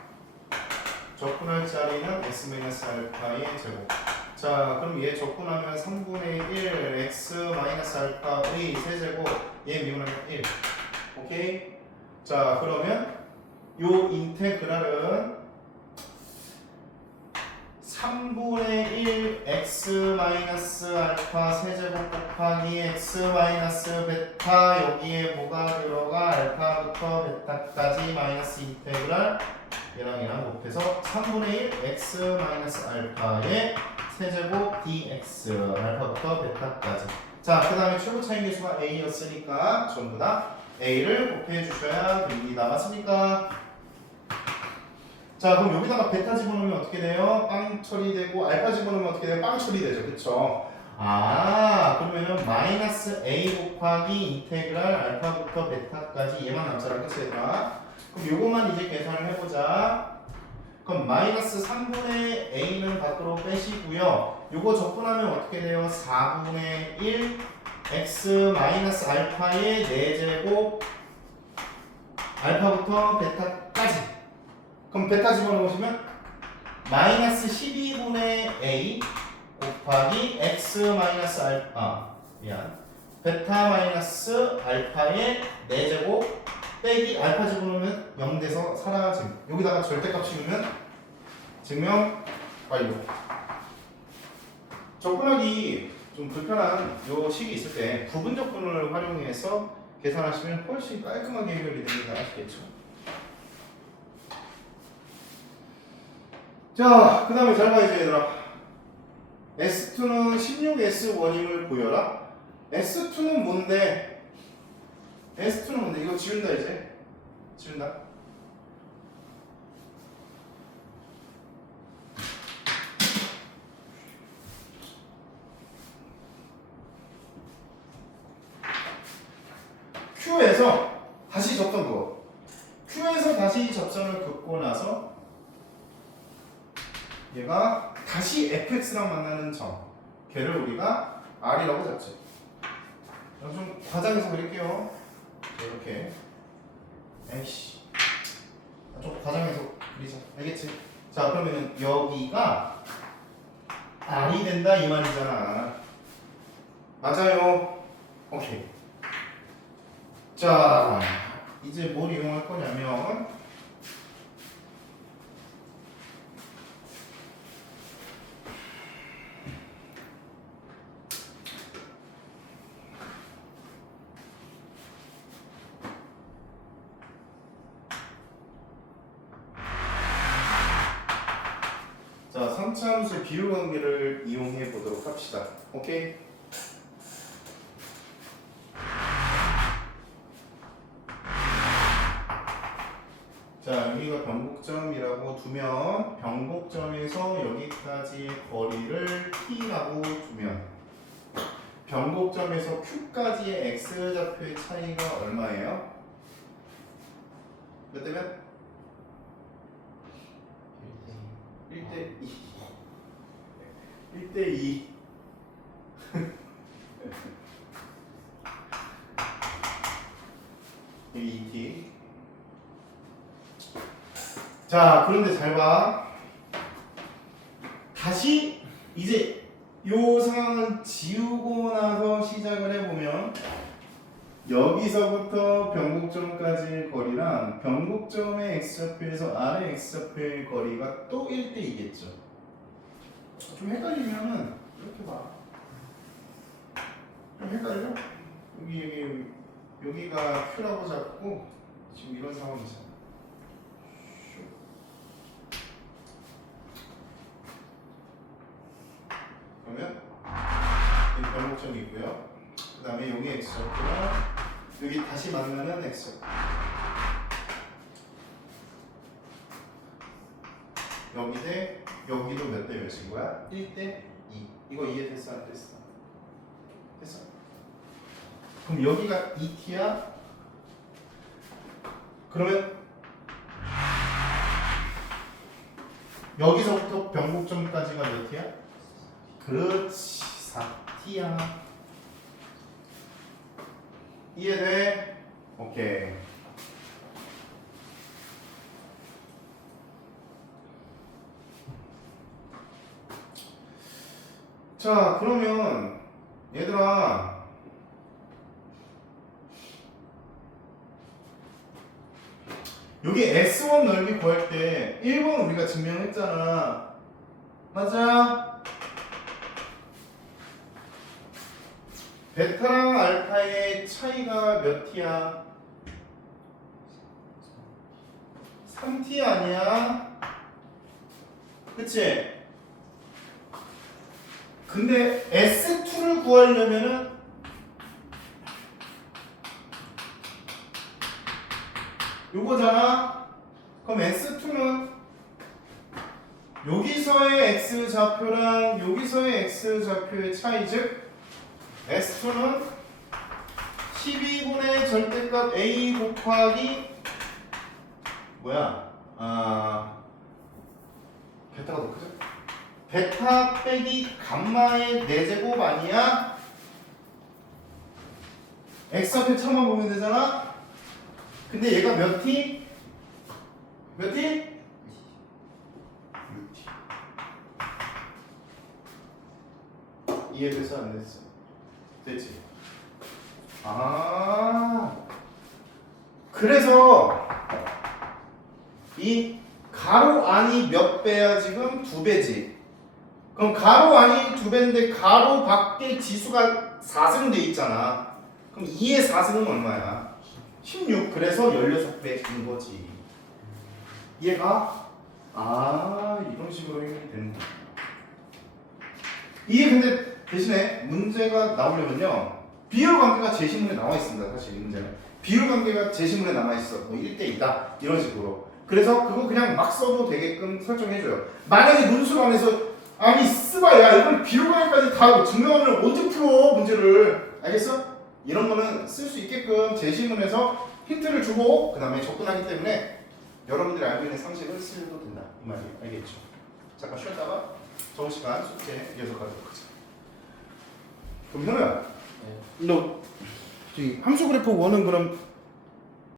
적분할 자리는 x 마이너스 알파의 제곱. 자, 그럼 얘 적분하면 3분의 1 x 마이너스 알파의 세제곱, 얘 미분하면 1. 오케이? 자, 그러면 요 인테그랄은 3분의 1 x 마이너스 알파 세제곱 곱하기 x 마이너스 베타, 여기에 뭐가 들어가? 알파부터 베타까지 마이너스 인테그랄 얘랑 곱해서 3분의 1 x 마이너스 알파의 세제곱 dx, 알파부터 베타까지. 자, 그 다음에 최고 차이 계수가 a였으니까 전부 다 a를 곱해 주셔야 됩니다. 맞습니까? 자, 그럼 여기다가 베타 집어넣으면 어떻게 돼요? 빵 처리되고, 알파 집어넣으면 어떻게 돼요? 빵 처리되죠. 그쵸? 아, 그러면은 마이너스 a 곱하기 인테그랄 알파부터 베타까지 얘만 남자라 그치 얘들아? 그럼 요것만 이제 계산을 해보자. 그럼 마이너스 3분의 a는 밖으로 빼시고요. 요거 적분하면 어떻게 돼요? 4분의 1 x 마이너스 알파의 4제곱 알파부터 베타까지. 그럼 베타 집어넣으시면 마이너스 12분의 a 곱하기 x 마이너스 알파, 베타 마이너스 알파의 4제곱 빼기 알파 집어넣으면 0돼서 사라짐. 여기다가 절대값 씌우면 증명 완료. 적분하기 좀 불편한 요 식이 있을 때 부분 적분을 활용해서 계산하시면 훨씬 깔끔하게 해결이 됩니다. 아시겠죠? 자, 그 다음에 잘 봐야지 얘들아. S2는 16S1임을 보여라. S2는 뭔데? S2는 뭔데? 이거 지운다 이제. 지운다. Q에서 다시 접점 그어. Q에서 다시 접점을 긋고 나서 얘가 다시 fx랑 만나는 점, 걔를 우리가 r이라고 잡지. 좀 과장해서 그릴게요. 이렇게. 에이씨, 좀 과장해서 그리자. 알겠지? 자, 그러면은 여기가 r이 된다 이 말이잖아. 맞아요. 오케이. 자, 이제 뭘 이용할 거냐면 자, 3차함수의 비율 관계를 이용해 보도록 합시다. 오케이? 자, 여기가 변곡점이라고 두면 변곡점에서 여기까지의 거리를 t라고 두면 변곡점에서 q까지의 x좌표의 차이가 얼마예요? 몇 대 몇? 1대 2. 1대 2. 여기 2t. 자, 그런데 잘 봐. 다시 이제 요 상황을 지우고 나서 시작을 해보면 여기서부터 변곡점까지의 거리랑 변곡점의 x좌표에서 아래 x좌표의 거리가 또 1대 2겠죠. 좀 헷갈리면은 이렇게 봐. 좀 헷갈려? 여기가 q라고 잡고 지금 이런 상황이잖아. 변곡점이 있고요. 그 다음에 여기 x좌표랑 여기 다시 만나는 x좌표. 여기 대 여기도 몇 대 몇인 거야? 1대 2. 이거 이해됐어 안 됐어? 됐어? 그럼 여기가 2t야? 그러면 여기서부터 변곡점까지가 몇 t야? 그렇지 4t야. 이해돼? 오케이. 자 그러면 얘들아 여기 S1 넓이 구할 때 1번 우리가 증명했잖아. 맞아? 베타랑 알파의 차이가 몇 t야? 3t 아니야? 그치? 근데 S2를 구하려면은 요거잖아. 그럼 S2는 여기서의 X좌표랑 여기서의 X좌표의 차이 즉 S2는 12분의 절대값 A 곱하기 뭐야? 베타가 더 크죠? 베타 빼기 감마의 4제곱 아니야? X좌표 차만 보면 되잖아? 근데 얘가 몇 t? 몇 t? 6t. 이해돼서 안 됐어? 됐지? 그래서 이 가로 안이 몇 배야 지금? 2배지. 그럼 가로 안이 2배인데 가로 밖에 지수가 4승 돼 있잖아. 그럼 2의 4승은 얼마야? 16. 그래서 16배인 거지. 이해가? 이런 식으로 해결이 되는 거야. 이게 근데 대신에 문제가 나오려면요. 비율 관계가 제시문에 나와 있습니다. 사실 이 문제는. 비율 관계가 제시문에 남아 있어. 뭐 1대 2다. 이런 식으로. 그래서 그거 그냥 막 써도 되게끔 설정해줘요. 만약에 논술안에서 아니 쓰바야 이걸 비율 관계까지 다 증명하면 언제 풀어 문제를. 알겠어? 이런 거는 쓸 수 있게끔 제시문에서 힌트를 주고 그 다음에 접근하기 때문에 여러분들이 알고 있는 상식을 쓰셔도 된다. 이 말이 알겠죠? 잠깐 쉬었다가 정시간 숙제 이어서 가도록 하자. 그럼 현우야 너 저기 함수 그래프 1은 그럼